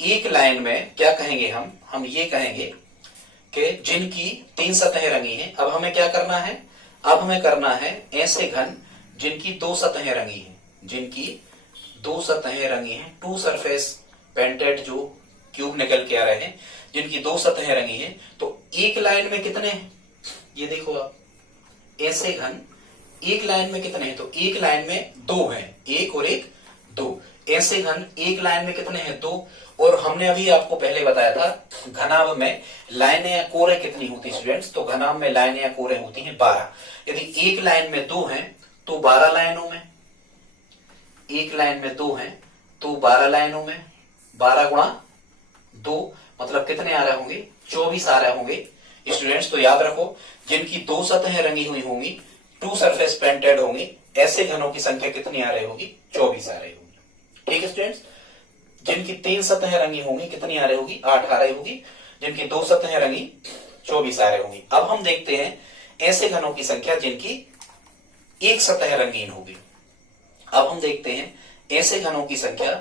एक लाइन में क्या कहेंगे हम ये कहेंगे कि जिनकी 3 सतहें रंगी हैं। अब हमें क्या करना है? अब हमें करना है ऐसे घन जिनकी 2 सतहें रंगी हैं, जिनकी 2 सतहें रंगी हैं, 2 सरफेस पेंटेड जो क्यूब निकल के आ रहे हैं, जिनकी 2 सतहें रंगी हैं। तो एक लाइन में कितने हैं? ये देखो आप, ऐसे घन एक लाइन में कितने हैं? तो एक लाइन में 2 हैं, 1 और 1 2। ऐसे घन एक लाइन में कितने हैं? 2। और हमने अभी आपको पहले बताया था घनाभ में लाइनें या कोरे कितनी होती है स्टूडेंट्स? तो घनाभ में लाइनें या कोरे होती हैं 12। यदि एक लाइन में 2 हैं तो 12 लाइनों में, एक लाइन में 2 हैं तो 12 लाइनों में 12 गुणा 2 मतलब कितने आ रहे होंगे? 24 आ रहे होंगे स्टूडेंट्स। तो याद रखो, जिनकी 2 सतहें रंगी हुई होंगी, 2 सरफेस पेंटेड होंगी, ऐसे घनों की संख्या कितनी आ रही होगी? 24 आ रही होगी। ठीक है स्टूडेंट्स, जिनकी 3 सतहें रंगी होंगी कितनी आ रही होगी? 8 आ रही होगी। जिनकी 2 सतहें रंगी 24 आ रही होंगी। अब हम देखते हैं ऐसे घनों की संख्या जिनकी एक सतह रंगीन होगी। अब हम देखते हैं ऐसे घनों की संख्या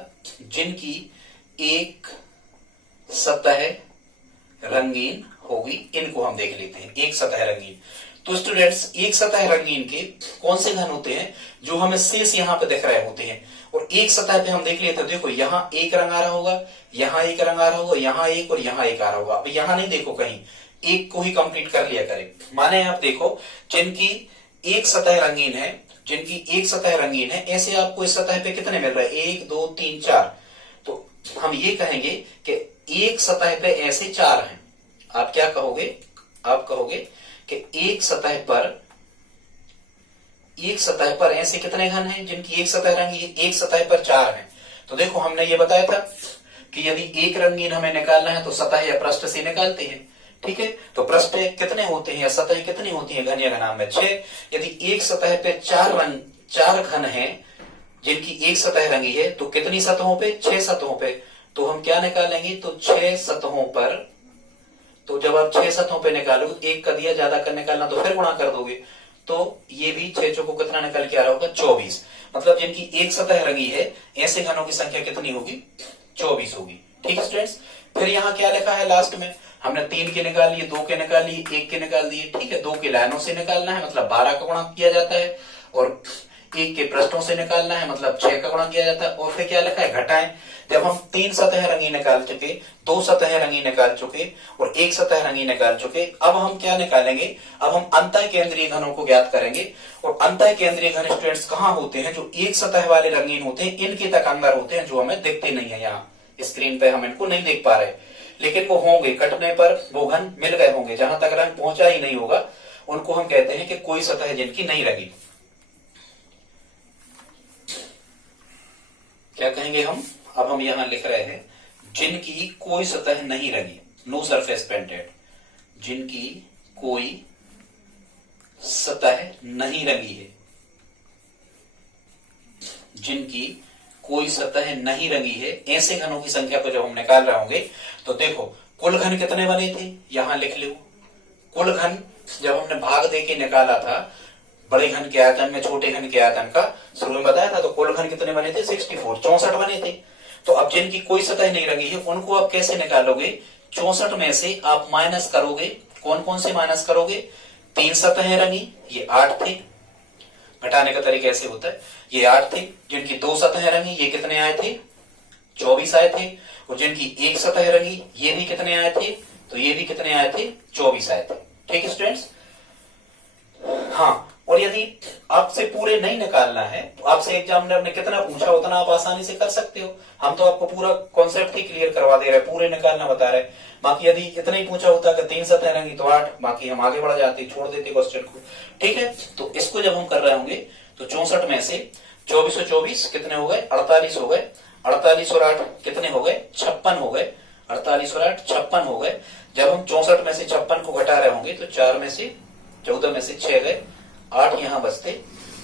जिनकी एक सतह रंगीन होगी, इनको हम देख लेते हैं। एक सतह रंगीन, तो स्टूडेंट्स एक सतह रंगीन के कौन से घन होते हैं जो हमें शेष यहाँ पे दिख रहे होते हैं। और एक सतह पे हम देख लेते हैं, देखो यहाँ एक रंग आ रहा होगा, यहाँ एक रंग आ रहा होगा, यहाँ एक और यहाँ एक आ रहा होगा। अब यहाँ नहीं देखो कहीं, एक को ही कंप्लीट कर लिया करें। माने आप देखो जिनकी एक सतह रंगीन है, जिनकी एक सतह रंगीन है, ऐसे आपको इस सतह पे कितने मिल रहे हैं, 1 2 3 4। तो हम ये कहेंगे कि एक सतह पे ऐसे 4 हैं। आप क्या कहोगे, आप कहोगे कि एक सतह पर ऐसे कितने घन हैं जिनकी एक सतह रंगीन, एक सतह पर 4 हैं। तो देखो हमने ये बताया था कि यदि एक रंगीन हमें निकालना है तो सतह या पृष्ठ से निकालते हैं, ठीक है। तो पृष्ठ कितने होते हैं या सतह कितनी होती है, घन या घनाभ में 6। यदि एक सतह पे 4 घन हैं जिनकी एक सतह रंगी है, तो कितनी सतहों पे, 6 सतहों पे। तो हम क्या निकालेंगे, तो 6 सतहों पर, तो जब आप 6 सतहों पे निकालोगे, एक का दिया ज्यादा कर निकालना तो फिर गुणा कर दोगे, तो ये भी 6 चौको कितना निकल के आ रहा होगा, 24। मतलब जिनकी एक सतह रंगी है ऐसे घनों की संख्या कितनी होगी, 24 होगी। ठीक है स्टूडेंट्स। फिर यहाँ क्या लिखा है लास्ट में, हमने 3 के निकाल लिए, 2 के निकाल लिए, 1 के निकाल दिए, ठीक है। 2 के लाइनों से निकालना है मतलब 12 का गुणा किया जाता है, और 1 के पृष्ठों से निकालना है मतलब 6 का गुणा किया जाता है। और फिर क्या लिखा है, घटाएं। जब हम 3 सतह रंगीन निकाल चुके, 2 सतह रंगीन निकाल चुके और 1 सतह रंगीन निकाल चुके, अब हम क्या निकालेंगे, अब हम अंतः केंद्रीय घनों को ज्ञात करेंगे। और अंतः केंद्रीय घन स्टूडेंट्स कहाँ होते हैं, जो एक सतह वाले रंगीन होते हैं इनके तक अंदर होते हैं, जो हमें दिखते नहीं है। यहाँ स्क्रीन पे हम इनको नहीं देख पा रहे, लेकिन वो होंगे, कटने पर वो घन मिल गए होंगे। जहां तक रंग पहुंचा ही नहीं होगा उनको हम कहते हैं कि कोई सतह जिनकी नहीं रंगी। क्या कहेंगे हम, अब हम यहां लिख रहे हैं जिनकी कोई सतह नहीं रंगी, नो सरफेस पेंटेड, जिनकी कोई सतह नहीं रंगी है, जिनकी कोई सतह नहीं रंगी है, ऐसे घनों की संख्या को जब हम निकाल रहे होंगे तो देखो कुल घन कितने बने थे, यहां लिख लो। कुल घन जब हमने भाग दे के निकाला था बड़े घन के आयतन में छोटे घन के आयतन का, शुरू में बताया था, तो कुल घन कितने बने थे, 64, 64 बने थे। तो अब जिनकी कोई सतह नहीं रंगी है उनको आप कैसे निकालोगे, 64 में से आप माइनस करोगे, कौन कौन से माइनस करोगे, 3 सतहें रंगी, ये 8 थे। घटाने का तरीका ऐसे होता है, ये 8 थे। जिनकी 2 सतहें रंगी ये कितने आए थे, 24 आए थे। और जिनकी एक सतह रंगी ये भी कितने आए थे, तो ये भी कितने आए थे, 24 आए थे। ठीक है स्टूडेंट्स। हाँ, और यदि आपसे पूरे नहीं निकालना है तो आपसे एग्जामिनर ने कितना पूछा उतना आप आसानी से कर सकते हो। हम तो आपको पूरा कॉन्सेप्ट ही क्लियर करवा दे रहे हैं, पूरे निकालना बता रहे हैं। बाकी यदि इतना ही पूछा होता कि 3 सतह रंगी तो 8, बाकी हम आगे बढ़ जाते, छोड़ देते क्वेश्चन को। ठीक है, तो इसको जब हम कर रहे होंगे तो 64 में से 24 और 24 कितने हो गए, 48 हो गए। 48 और 8 कितने हो गए, 56 हो गए। 48 और 8 56 हो गए। जब हम 64 में से 56 को घटा रहे होंगे तो 4 में से 14 में से 6 गए, 8 यहां बचते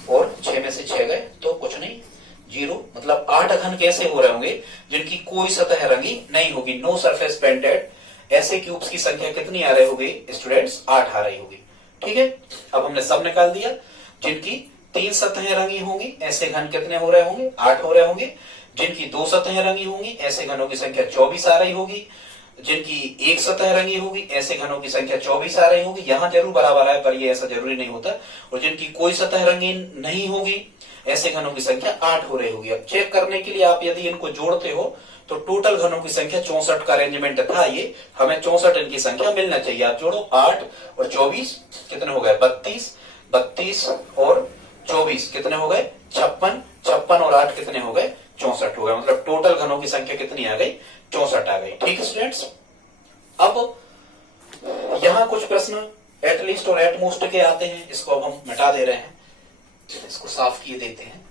और 6 में से 6 गए तो कुछ नहीं, 0। मतलब 8 घन कैसे हो रहे होंगे जिनकी कोई सतह रंगी नहीं होगी, नो सरफेस पेंटेड। ऐसे क्यूब्स की संख्या कितनी आ रही होगी स्टूडेंट्स, 8 आ रही होगी। ठीक है, अब हमने सब निकाल दिया। जिनकी 3 सतहें रंगी होंगी ऐसे घन कितने हो रहे होंगे, 8 हो रहे होंगे। जिनकी 2 सतहें रंगी होंगी ऐसे घनों की संख्या 24 आ रही होगी। जिनकी एक सतह रंगी होगी ऐसे घनों की संख्या 24 आ रही होगी। यहां जरूर बराबर है पर ये ऐसा जरूरी नहीं होता। और जिनकी कोई सतह रंगीन नहीं होगी ऐसे घनों की संख्या 8 हो रही होगी। अब चेक करने के लिए आप यदि इनको जोड़ते हो तो टोटल घनों की संख्या 64 का अरेंजमेंट था ये, हमें 64 इनकी संख्या मिलना चाहिए। आप जोड़ो, 8 और 24 कितने हो गए, 32, 32 और 24 कितने हो गए, 56, 56 और 8 कितने हो गए, 64 हो गए। मतलब टोटल घनों की संख्या कितनी आ गई, 64 आ गई। ठीक है स्टूडेंट्स। अब यहां कुछ प्रश्न एटलीस्ट और एटमोस्ट के आते हैं, इसको अब हम मिटा दे रहे हैं, इसको साफ किए देते हैं।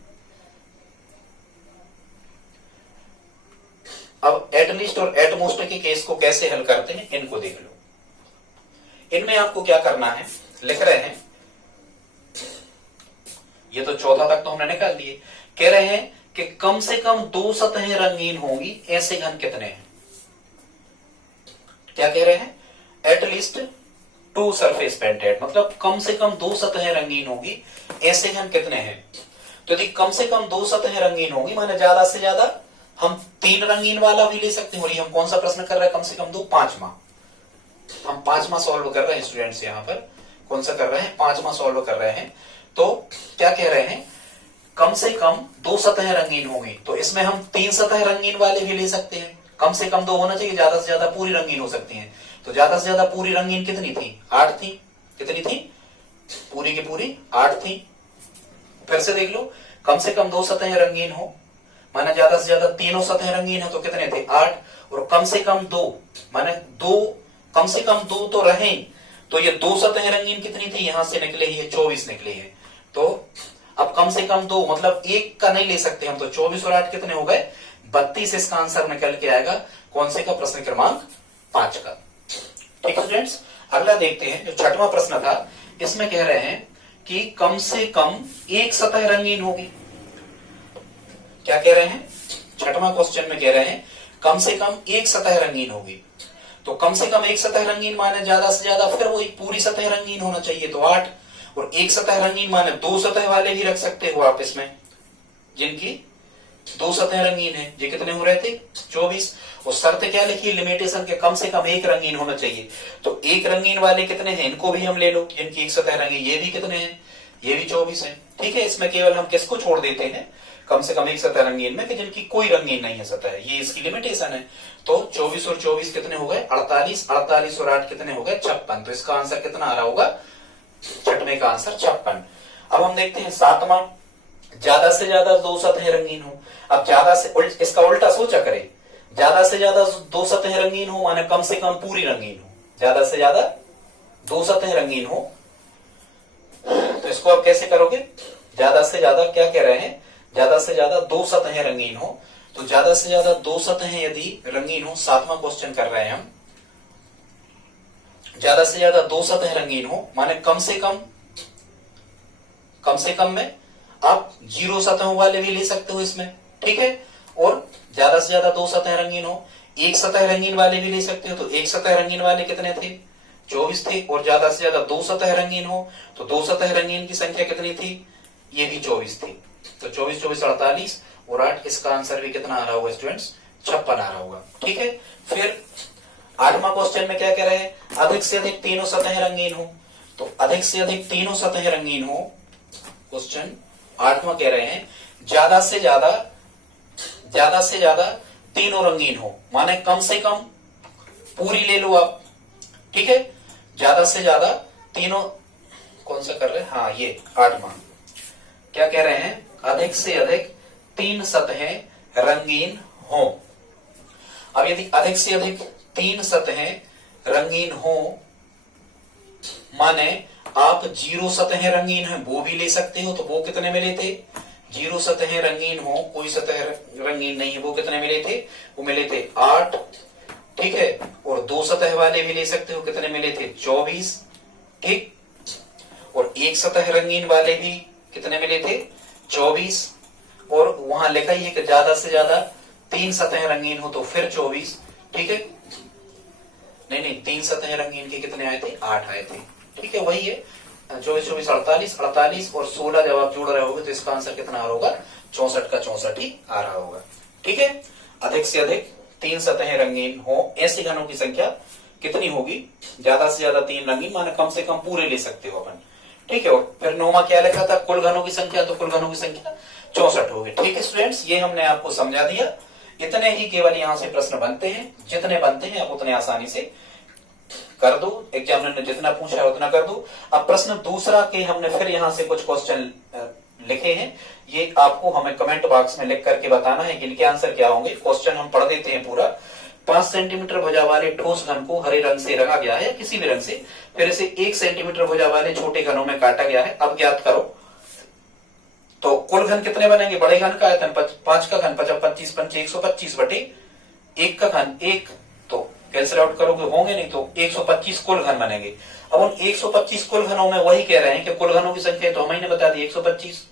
अब एटलीस्ट और एटमोस्ट के केस को कैसे हल करते हैं इनको देख लो। इनमें आपको क्या करना है, लिख रहे हैं, ये तो चौथा तक तो हमने निकाल दिए। कह रहे हैं कि कम से कम 2 सतहें रंगीन होंगी ऐसे घन कितने हैं। क्या कह रहे हैं, एटलीस्ट टू सरफेस पेंटेड, मतलब कम से कम 2 सतहें रंगीन होगी, ऐसे घन कितने हैं? तो यदि कम से कम 2 सतहें रंगीन होगी माने ज्यादा से ज्यादा हम 3 रंगीन वाला भी ले सकते हैं। और ये हम कौन सा प्रश्न कर रहे हैं? कम से कम 2, पांचवा। हम पांचवा सॉल्व कर रहे हैं स्टूडेंट्स, यहाँ पर कौन सा कर रहे हैं? पांचवा सॉल्व कर रहे हैं। तो क्या कह रहे हैं? कम से कम 2 सतहें रंगीन होंगी, तो इसमें हम 3 सतहें रंगीन वाले भी ले सकते हैं। कम से कम 2 होना चाहिए, ज्यादा से ज्यादा पूरी रंगीन हो सकती हैं। तो ज्यादा से ज्यादा पूरी रंगीन कितनी थी? 8 थी। कितनी थी? पूरी की पूरी 8 थी। फिर से देख लो, कम से कम 2 सतहें रंगीन हो माने ज्यादा से ज्यादा तीनों सतहें रंगीन है, तो कितने थे? 8। और कम से कम 2 माने 2, कम से कम 2 तो रहे, तो ये 2 सतहें रंगीन कितनी थी? यहां से निकले ही 24 निकले हैं। तो अब कम से कम 2 मतलब 1 का नहीं ले सकते हम, तो 24 और 8 कितने हो गए? 32। इसका आंसर निकल के आएगा कौन से का? प्रश्न क्रमांक 5 का। ठीक है स्टूडेंट्स, अगला देखते हैं जो छठवां प्रश्न था। इसमें कह रहे हैं कि कम से कम 1 सतह रंगीन होगी। क्या कह रहे हैं? छठवां क्वेश्चन में कह रहे हैं कम से कम 1 सतह रंगीन होगी। तो कम से कम 1 सतह रंगीन माने ज्यादा से ज्यादा फिर वो एक पूरी सतह रंगीन होना चाहिए, तो 8। और 1 सतह रंगीन माने 2 सतह वाले भी रख सकते हो आप इसमें, जिनकी 2 सतह रंगीन है। ये कितने हो रहे थे? 24। और शर्त क्या लिखी? लिमिटेशन के कम से कम 1 रंगीन होना चाहिए। तो 1 रंगीन वाले कितने हैं? इनको भी हम ले लो, जिनकी 1 सतह रंगीन। ये भी कितने हैं? ये भी 24 है। ठीक है, इसमें केवल हम किसको छोड़ देते हैं? कम से कम 1 सतह रंगीन में, कि जिनकी कोई रंगीन नहीं है सतह, ये इसकी लिमिटेशन है। तो 24 और 24 कितने हो गए? 48। 48 और 8 कितने हो गए? 56। तो इसका आंसर कितना आ रहा होगा? छठवें का आंसर 56। अब हम देखते हैं सातवां, ज्यादा से ज्यादा 2 सतहें रंगीन हो। अब ज्यादा से इसका उल्टा सोचा करें, ज्यादा से ज्यादा 2 सतहें रंगीन हो माने कम से कम पूरी रंगीन हो। ज्यादा से ज्यादा 2 सतहें रंगीन हो, तो इसको आप कैसे करोगे? ज्यादा से ज्यादा क्या कह रहे हैं? ज्यादा से ज्यादा 2 सतहें रंगीन हो। तो ज्यादा से ज्यादा 2 सतहें यदि रंगीन हो, सातवां क्वेश्चन कर रहे हैं हम, ज्यादा से ज्यादा 2 सतहें रंगीन हो माने कम से कम में आप 0 सतहों वाले भी ले सकते हो इसमें। ठीक है, और ज्यादा से ज्यादा 2 सतह रंगीन हो, 1 सतह रंगीन वाले भी ले सकते हो। तो 1 सतह रंगीन वाले कितने थे? 24 थे। और ज्यादा से ज्यादा 2 सतह रंगीन हो, तो 2 सतह रंगीन की संख्या कितनी थी? ये भी 24 थी। तो 24 24 48 और 8, इसका आंसर भी कितना आ रहा होगा स्टूडेंट्स? 56 आ रहा होगा। ठीक है, फिर 8वां क्वेश्चन में क्या कह रहे हैं? अधिक से अधिक तीनों सतह रंगीन हो। तो अधिक से अधिक तीनों सतह रंगीन हो, क्वेश्चन 8वां कह रहे हैं ज्यादा से ज्यादा तीनों रंगीन हो माने कम से कम पूरी ले लो आप। ठीक है, ज्यादा से ज्यादा तीनों, कौन सा कर रहे हैं? हाँ, ये 8वां क्या कह रहे हैं? अधिक से अधिक 3 सतहें रंगीन हो। अब यदि अधिक से अधिक 3 सतहें रंगीन हो माने आप 0 सतहें रंगीन है वो भी ले सकते हो। तो वो कितने मिले थे? 0 सतहें रंगीन हो, कोई सतह रंगीन नहीं है, वो कितने मिले थे? वो मिले थे 8। ठीक है, और 2 सतह वाले भी ले सकते हो, कितने मिले थे? 24। ठीक, और 1 सतह रंगीन वाले भी कितने मिले थे? 24। और वहां लिखा ही है कि ज्यादा से ज्यादा 3 सतह रंगीन हो, तो फिर 24। ठीक है, नहीं 3 सतह रंगीन के कितने आए थे? 8 आए थे। ठीक है, वही है 24 24 48 48 और 16 जब आप जोड़ रहे होगे तो इसका आंसर कितना आ रहा होगा? 64 का 64 ही आ रहा होगा। ठीक है, अधिक से अधिक 3 सतहें रंगीन हो, ऐसे घनों की संख्या कितनी होगी? ज्यादा से ज्यादा 3 रंगीन माने कम से कम पूरे ले सकते हो अपन। ठीक है, और फिर 9वां क्या लिखा था? कुल घनों की संख्या, तो कुल घनों की संख्या 64 होगी। ठीक है स्टूडेंट्स, ये हमने आपको समझा दिया। इतने ही केवल यहाँ से प्रश्न बनते हैं, जितने बनते हैं आप उतने आसानी से कर दो। एग्जामिनर ने जितना पूछा है उतना कर दो। अब प्रश्न दूसरा के हमने फिर यहाँ से कुछ क्वेश्चन लिखे हैं, ये आपको हमें कमेंट बॉक्स में लिख करके बताना है कि इनके आंसर क्या होंगे। क्वेश्चन हम पढ़ देते हैं पूरा। 5 सेंटीमीटर भुजा वाले ठोस घन को हरे रंग से रंगा गया है, किसी भी रंग से, फिर इसे 1 सेंटीमीटर भुजा वाले छोटे घनों में काटा गया है। अब ज्ञात करो। तो कुल घन कितने बनेंगे? बड़े घन का आयतन 5 का घन 25 पंचे 125 बटे 1 का घन 1, तो कैंसिल आउट करोगे होंगे नहीं, तो 125 कुल घन बनेंगे। अब उन 125 कुल घनों में वही कह रहे हैं कि कुल घनों की संख्या तो हमने बता दी 125।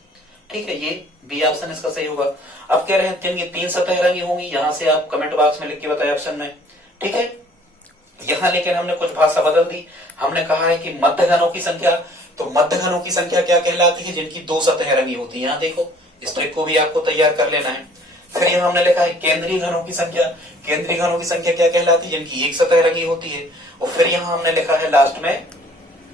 ठीक है, ये बी ऑप्शन इसका सही होगा। अब कह रहे हैं 3 सतह रंगी होंगी, यहां से आप कमेंट बॉक्स में लिख के बताए ऑप्शन में। ठीक है, यहां लेकिन हमने कुछ भाषा बदल दी। हमने कहा है कि मध्य घनों की संख्या, तो मध्य घनों की संख्या क्या कहलाती है? जिनकी दो सतहें रंगी होती है। यहाँ देखो, इस ट्रिक को भी आपको तैयार कर लेना है। फिर यहां हमने लिखा है केंद्रीय घनों की संख्या। केंद्रीय घनों की संख्या क्या कहलाती है? जिनकी एक सतह रंगी होती है। और फिर यहां हमने लिखा है लास्ट में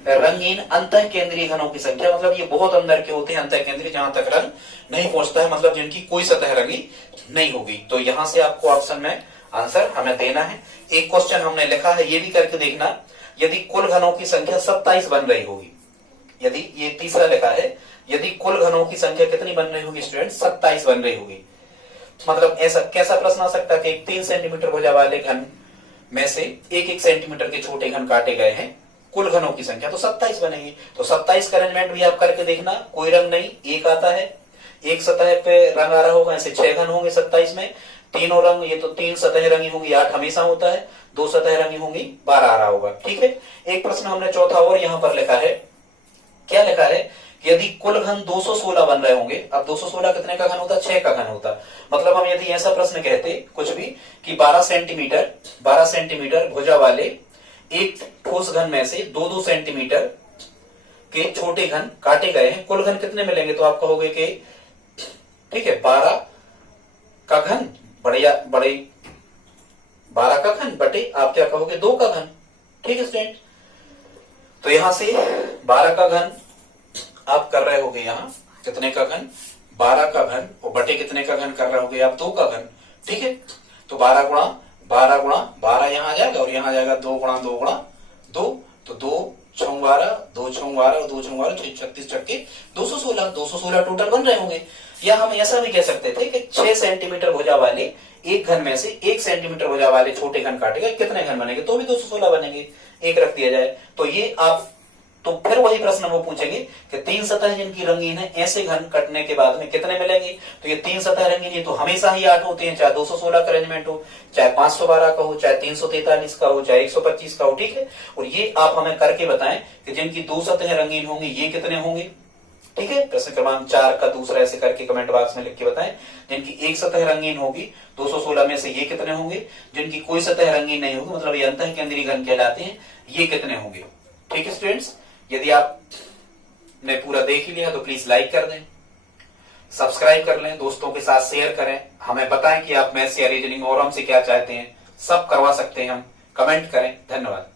रंगीन अंतः केंद्रीय घनों की संख्या, मतलब ये बहुत अंदर के होते हैं अंतः केंद्रीय, जहां तक रंग नहीं पहुंचता है, मतलब जिनकी कोई सतह रंगी नहीं होगी। तो यहां से आपको ऑप्शन में आंसर हमें देना है। एक क्वेश्चन हमने लिखा है, ये भी करके देखना, यदि कुल घनों की संख्या 27 बन रही होगी, यदि ये तीसरा लिखा है, यदि कुल घनों की संख्या कितनी बन रही होगी स्टूडेंट? 27 बन रही होगी। मतलब ऐसा कैसा प्रश्न आ सकता है कि 3 सेंटीमीटर भुजा वाले घन में से 1-1 सेंटीमीटर के छोटे घन काटे गए हैं, कुल घनों की संख्या तो 27 बनेगी। तो 27 का अरेंजमेंट भी आप करके देखना, कोई रंग नहीं, एक आता है, एक सतह पे रंग आ रहा होगा, ऐसे 6 घन होंगे 27 में, तीनों रंग, ये तो 3 सतह रंगी होंगी, 8 हमेशा होता है, 2 सतह रंगी होंगी, 12 आ रहा होगा। ठीक है। एक प्रश्न हमने चौथा और यहाँ पर लिखा है, क्या लिखा है? यदि कुल घन 216 बन रहे होंगे, अब 216 कितने का घन होता? 6 का घन होता। मतलब हम यदि ऐसा प्रश्न कहते कुछ भी कि 12 सेंटीमीटर भुजा वाले एक ठोस घन में से 2-2 सेंटीमीटर के छोटे घन काटे गए हैं, कुल घन कितने मिलेंगे? तो आप कहोगे कि ठीक है 12 का घन बड़े 12 का घन बटे आप क्या कहोगे? 2 का घन। ठीक है स्टूडेंट, तो यहां से 12 का घन आप कर रहे होगे, यहाँ कितने का घन? 12 का घन, और बटे कितने का घन कर रहे होगे आप? 2 का घन। ठीक है, तो 12 गुणा 12 यहाँ आ जाएगा, और यहाँ आ जाएगा 2 गुणा 2 गुणा 2, तो 2 6 12, 2 6 12 और 2 6 12, 36 चक्के 216 टोटल बन रहे होंगे। या हम ऐसा भी कह सकते थे कि 6 सेंटीमीटर भुजा वाले एक घन में से 1 सेंटीमीटर भुजा वाले छोटे घन काटे गए, कितने घन बनेंगे? तो भी 216 बनेंगे, एक रख दिया जाए। तो ये आप, तो फिर वही प्रश्न वो पूछेंगे कि 3 सतह जिनकी रंगीन है, ऐसे घन कटने के बाद में कितने मिलेंगे? तो ये 3 सतह रंगीन है तो हमेशा ही 8 होते हैं, चाहे 216 का अरेंजमेंट हो, चाहे 512 का हो, चाहे 343 का हो, चाहे 125 का हो। ठीक है, और ये आप हमें करके बताएं कि जिनकी 2 सतह रंगीन होंगी ये कितने होंगे। ठीक है, प्रश्न क्रमांक 4 का दूसरा ऐसे करके कमेंट बॉक्स में लिख के बताएं, जिनकी एक सतह रंगीन होगी 216 में से ये कितने होंगे, जिनकी कोई सतह रंगीन नहीं होगी, मतलब ये अंतः केंद्रीय घन कहलाते हैं, ये कितने होंगे। ठीक है स्टूडेंट्स, यदि आपने पूरा देख लिया तो प्लीज लाइक कर दें, सब्सक्राइब कर लें, दोस्तों के साथ शेयर करें, हमें बताएं कि आप मैथ्स या रीजनिंग और हमसे क्या चाहते हैं, सब करवा सकते हैं हम। कमेंट करें। धन्यवाद।